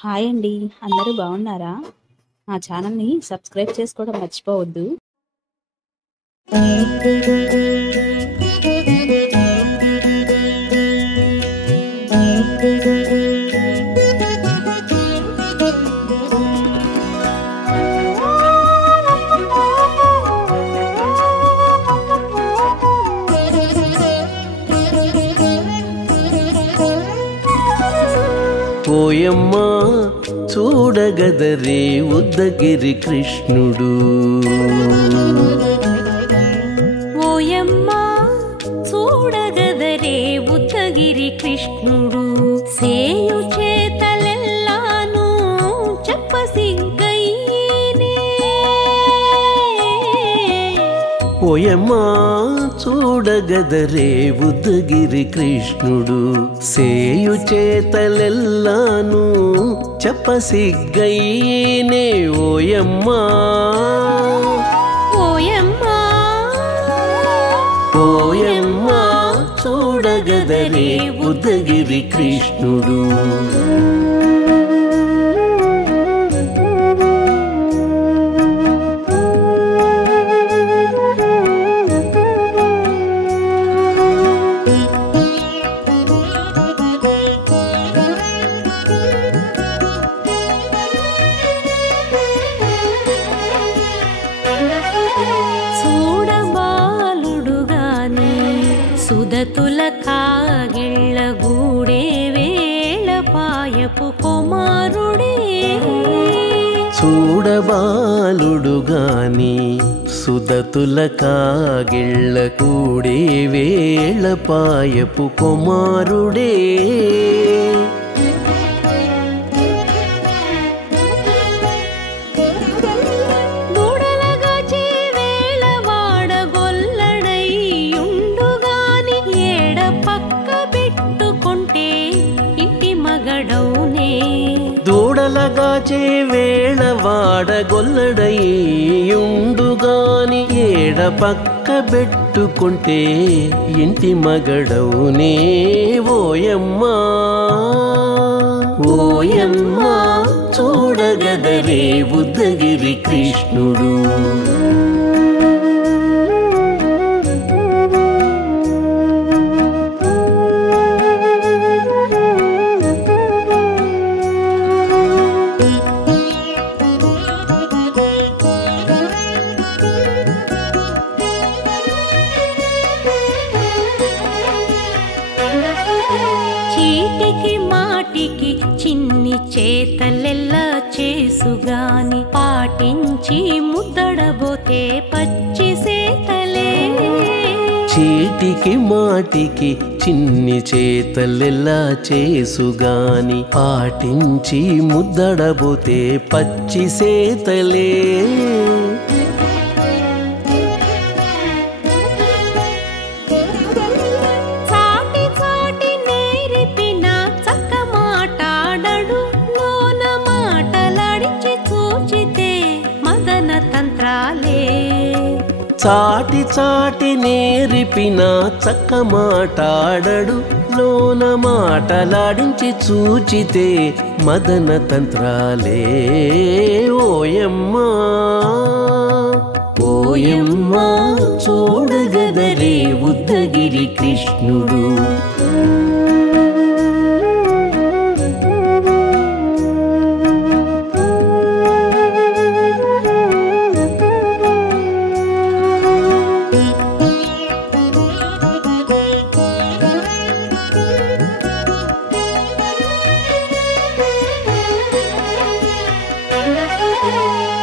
Hi అండి. అందరూ బాగున్నారా? మా ఛానల్‌ని సబ్స్క్రైబ్ చేసుకోవడం మర్చిపోవద్దు. ఓయమ్మా చూడగదరే ఉద్దగిరి కృష్ణుడు. ఓయమ్మా చూడగదరే ఉద్దగిరి కృష్ణుడు. సేయు చేతలెల్లాను చెప్పసిగ్గయ్యేనే. ఓయమ్మా చూడగదరే ఉద్దగిరి కృష్ణుడు. సేయు చేతలెల్లాను చెప్పసిగ్గయ్యేనే. ఓయమ్మా ఓయమ్మా ఓయమ్మా చూడగదరే ఉద్దగిరి కృష్ణుడు. సుదతుల కాగిళ్ళ గూడే వేళ పాయపు కుమారుడే. చూడబాలుడు గాని సుదతుల కాగిళ్ళ కూడే వేళ పాయపు కుమారుడే. దూడలగాచే వేళ వాడగొల్లడయ్యుండుగాని ఏడ పక్క పెట్టుకుంటే ఇంటి మగడవునే. ఓయమ్మా ఓయమ్మా చూడగదరే ఉద్దగిరి కృష్ణుడు. చీటికి మాటికి చిన్ని చేతలెల్లా చేసుగాని పాటించి ముద్దడబోతే పచ్చి సేతలే. చీటికి మాటికి చిన్ని చేతలెల్లా చేసుగాని పాటించి ముద్దడబోతే పచ్చి సేతలే. చాటి చాటి నేరిపిన చక్క మాటాడడు లోన మాటలాడించి చూచితే మదన తంత్రాలే. ఓయమ్మా ఓయమ్మా చూడగదరే ఉద్దగిరి కృష్ణుడు.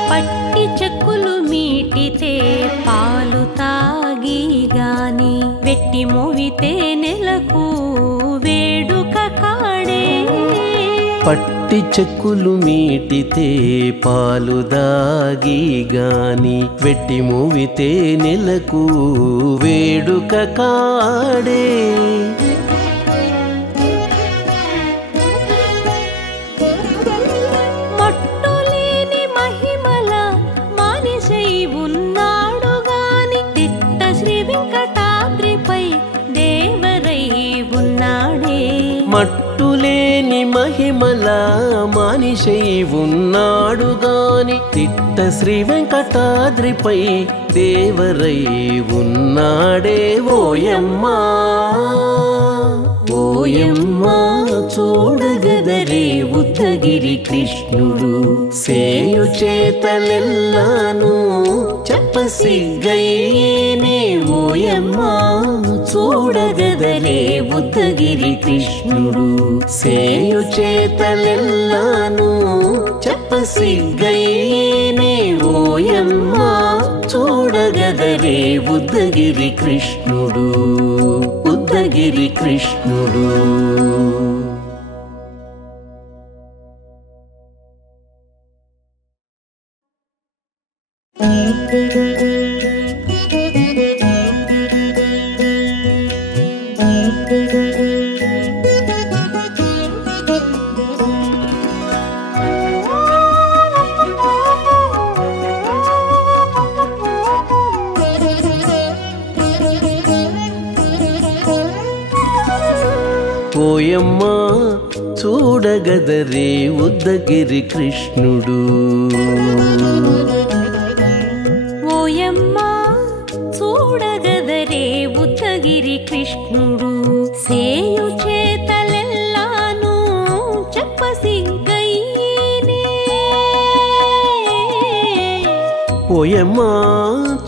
పట్టి చెక్కులు మీటితే పాలు తాగి గాని వెట్టి మోవితే నెలకు వేడుక కాడే. పట్టి చెక్కులు మీటితే పాలు దాగి గాని వెట్టి మూవితే నెలకు వేడుక కాడే. మట్టులేని మహిమ మహిమల మనిషై ఉన్నాడు గాని తిట్ట శ్రీ వెంకటాద్రిపై దేవరై ఉన్నాడే ఓయమ్మా ఓయమ్మా చూడగదరే ఉద్దగిరి కృష్ణుడు సేయు చేతలెల్లాను చెప్పసిగ్గయ్యేనే ఓయమ్మా చూడగదరే ఉద్దగిరి కృష్ణుడు సేయు చేతలెల్లాను చెప్పసిగ్గయ్యేనే ఓయమ్మా చూడగదరే ఉద్దగిరి కృష్ణుడు ఉద్దగిరి కృష్ణుడు. ఓయమ్మా చూడగదరే ఉద్దగిరి కృష్ణుడు ఓయమ్మా చూడగదరే ఉద్దగిరి కృష్ణుడు సేయు చేతలెల్లాను చెప్పసిగ్గయ్యేనే ఓయమ్మా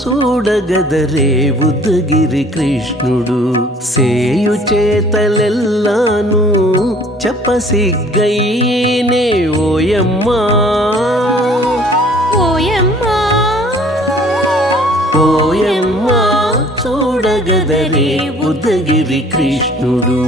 చూడగదరే ఉద్దగిరి కృష్ణుడు సేయు చేతలెల్లాను చెప్పసిగ్గయ్యేనే ఓయమ్మా ఓయమ్మా ఓయమ్మా చూడగదరే ఉద్దగిరి కృష్ణుడు.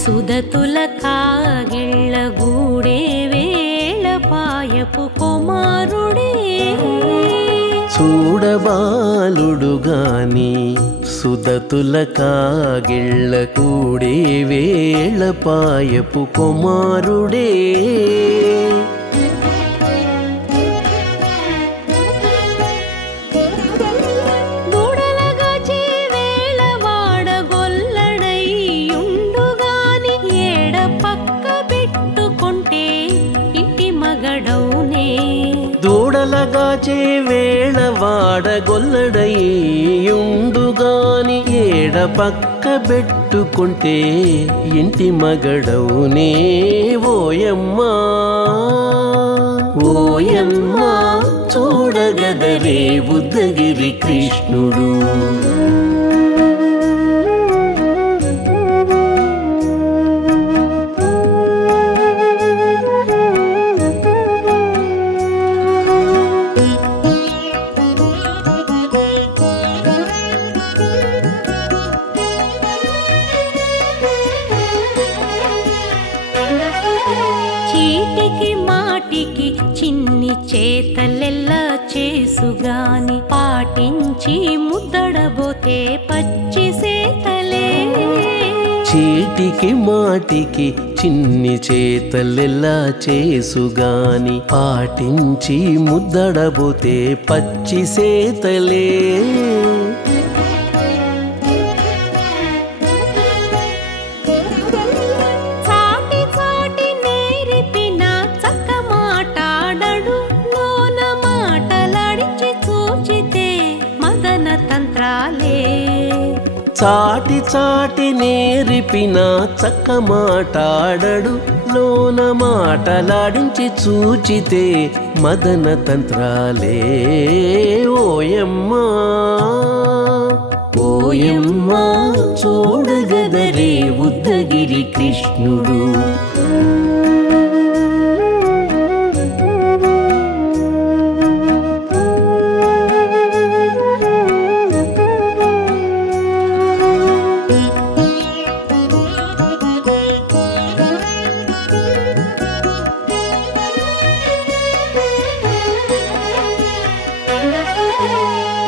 సుదతుల కాగిళ్ళ గూడే వేళ పాయపు కుమారుడే చూడబాలుడు గాని సుదతుల కాగిళ్ళ కూడే వేళ పాయపు కుమారుడే దూడలగాచే వేళ వాడగొల్లడయ్యుండుగాని ఏడ పక్క పెట్టుకుంటే ఇంటి మగడవునే ఓయమ్మా ఓయమ్మా చూడగదరే ఉద్దగిరి కృష్ణుడు. చిన్ని చేతలెల్లా చేసుగాని పాటించి ముద్దడబోతే పచ్చి సేతలే చీటికి మాటికి చిన్ని చేతలెల్లా చేసుగాని పాటించి ముద్దడబోతే పచ్చి సేతలే చాటి చాటి నేరిపిన చక్క మాటాడడు లోన మాటలాడించి చూచితే మదన తంత్రాలే ఓయమ్మా ఓయమ్మా చూడగదరే ఉద్దగిరి కృష్ణుడు.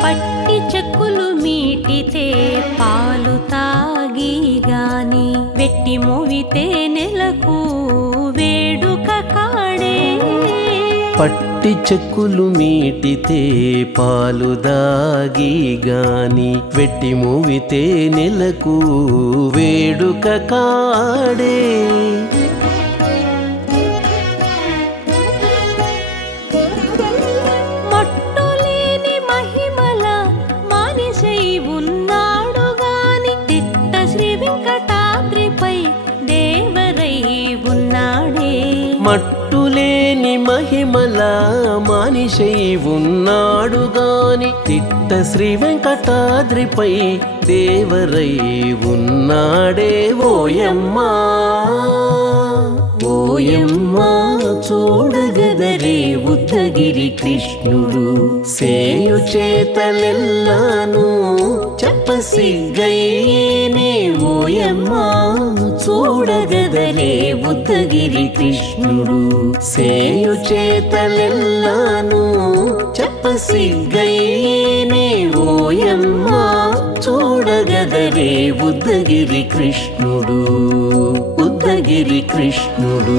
పట్టి చెక్కులు మీటితే పాలు తాగి గాని వెట్టి మోవితే నెలకు వేడుక కాడే పట్టి చెక్కులు మీటితే పాలు దాగి గాని వెట్టి మూవితే నెలకు వేడుక కాడే మట్టులేని మహిమల మానిషై ఉన్నాడు గాని తిట్ట శ్రీ వెంకటాద్రిపై దేవరై ఉన్నాడే మట్టులేని మహిమల మానిషై ఉన్నాడు గాని తిట్ట శ్రీ వెంకటాద్రిపై దేవరై ఉన్నాడే ఓయమ్మా ఓయమ్మా చూడగదరే ఉద్దగిరి కృష్ణుడు సేయు చేతలెల్లాను చెప్పసిగ్గయ్యేనే ఓయమ్మా చూడగదరే ఉద్దగిరి కృష్ణుడు సేయు చేతలెల్లాను చెప్పసిగ్గయ్యేనే ఓయమ్మా చూడగదరే ఉద్దగిరి కృష్ణుడు ఉద్దగిరి కృష్ణుడు